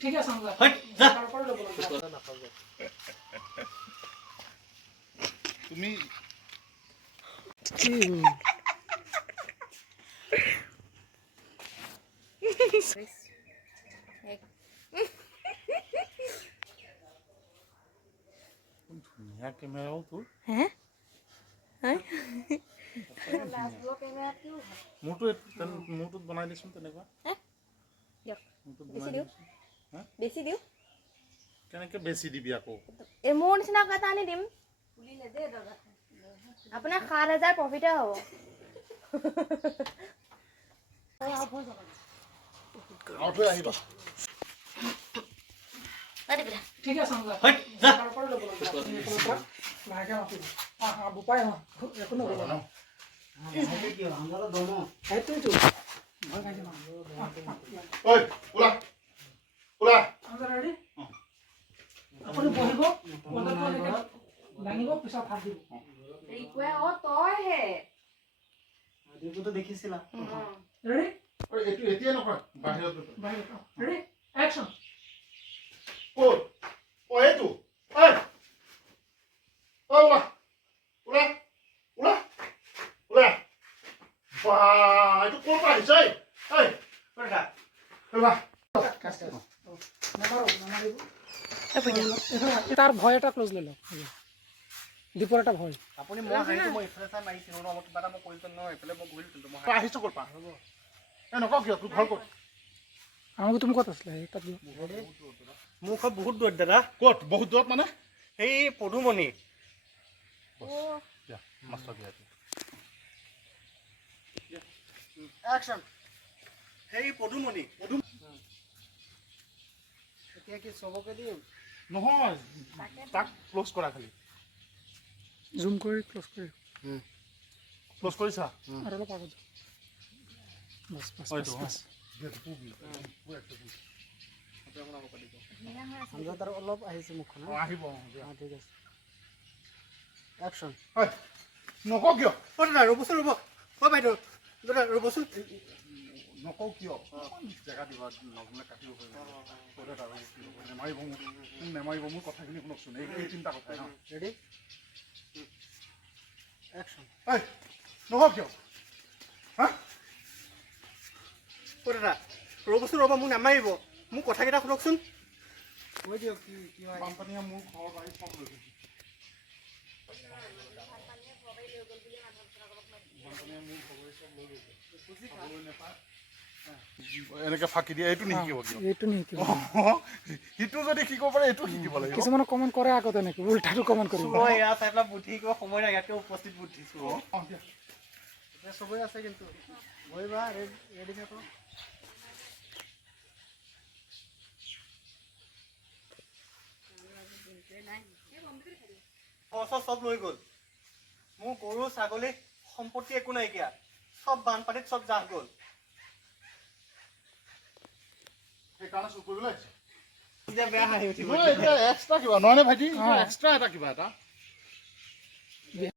ঠিক আছে তুমি ধুনীয়া কেমেৰাও তোৰ মোৰটোত বনাই দিছোন তেনেকুৱা বেছি দিওঁ কেনেকে বেছি দিবি আকৌ এই মোৰ নিচিনা এটা আনি দিম আপোনাৰ ৭,০০০ প্ৰফিটে হ'ব ঠিক আছে বোপাই একো নকৰিব সেইটোৱেইটো ভয় খাইছে আপুনি বহিব দাঙিব পিছত হাত দিব দেখিছিলা ৰেডি এইটো এতিয়া নকৰা বাহিৰত ৰেডি একচন এইটো ওলা ওলা ওলা ওলা এইটো ক'ৰ পৰা আহিছে তাৰ ভয় এটা ক্লোজ লৈ লওক দীপৰ এটা ভয় আপুনি মই হাঁহিটো মই ইফালে চাই মাৰিছিলোঁ ন মই কিবা এটা মই কৰিছিলোঁ ন এইফালে মই ঘূৰিলোঁ কিন্তু মই আহিছোঁ ক'ৰ পৰা নকওঁ কিয় তোৰ ঘৰ ক'ত আমাক তুমি ক'ত আছিলে তাত মোৰ ঘৰ বহুত দূৰত দাদা ক'ত বহুত দূৰত মানে সেই পদুমণি একচন সেই পদুমণি এতিয়া কি চবকে দিম নহয় তাক ক্ল'জ কৰা খালি জুম কৰি ক্ল'জ কৰি ক্ল'জ কৰিছা আৰু অলপ আগত বাছ বাছ বাছ অলপ আহিছে মুখখন আহিব ঠিক আছে একচন নকওঁ কিয় দাদা ৰ'বচোন ৰ'ব বাইদেউ দাদা ৰ'বচোন নকওঁ কিয় জেগা দিবা নহ'লে কাটিব নেমাৰিব মোক নেমাৰিব মোৰ কথাখিনি শুনকচোন এই তিনিটা কথাই ৰেডি একচন নকওঁ কিয় দাদা ৰ'বচোন ৰ'ব মোক নামাৰিব মোক কথাকেইটা শুনকচোন কৈ দিয়ক কি বানপানীয়ে মোৰ ঘৰ বাৰী চব লৈ গৈছে এনেকে ফাঁকি দিয়ে এইটো নিশিকিব এইটো নিশিকিব সিটো যদি শিকিব পাৰে এইটো শিকিব লাগিব কিছুমানে কমেণ্ট কৰে আকৌ তেনেকৈ উল্টাটো কমেণ্ট কৰিব ইয়াত চাই পেলাই বুদ্ধি কিবা সময় নাই ইয়াতকৈ উপস্থিত বুদ্ধিছোঁ এতিয়া চবৰে আছে কিন্তু বহিবা ৰেডি থাকক চব লৈ গ'ল মোৰ গৰু ছাগলী সম্পত্তি একো নাইকিয়া চব বানপানীত চব জাহ গ'ল সেইকাৰণে চুৰ কৰিবলৈ আহিছে এতিয়া বেয়া হাঁহি উঠিব এক্সট্ৰা কিবা নহয় নে ভাইটি এক্সট্ৰা এটা কিবা এটা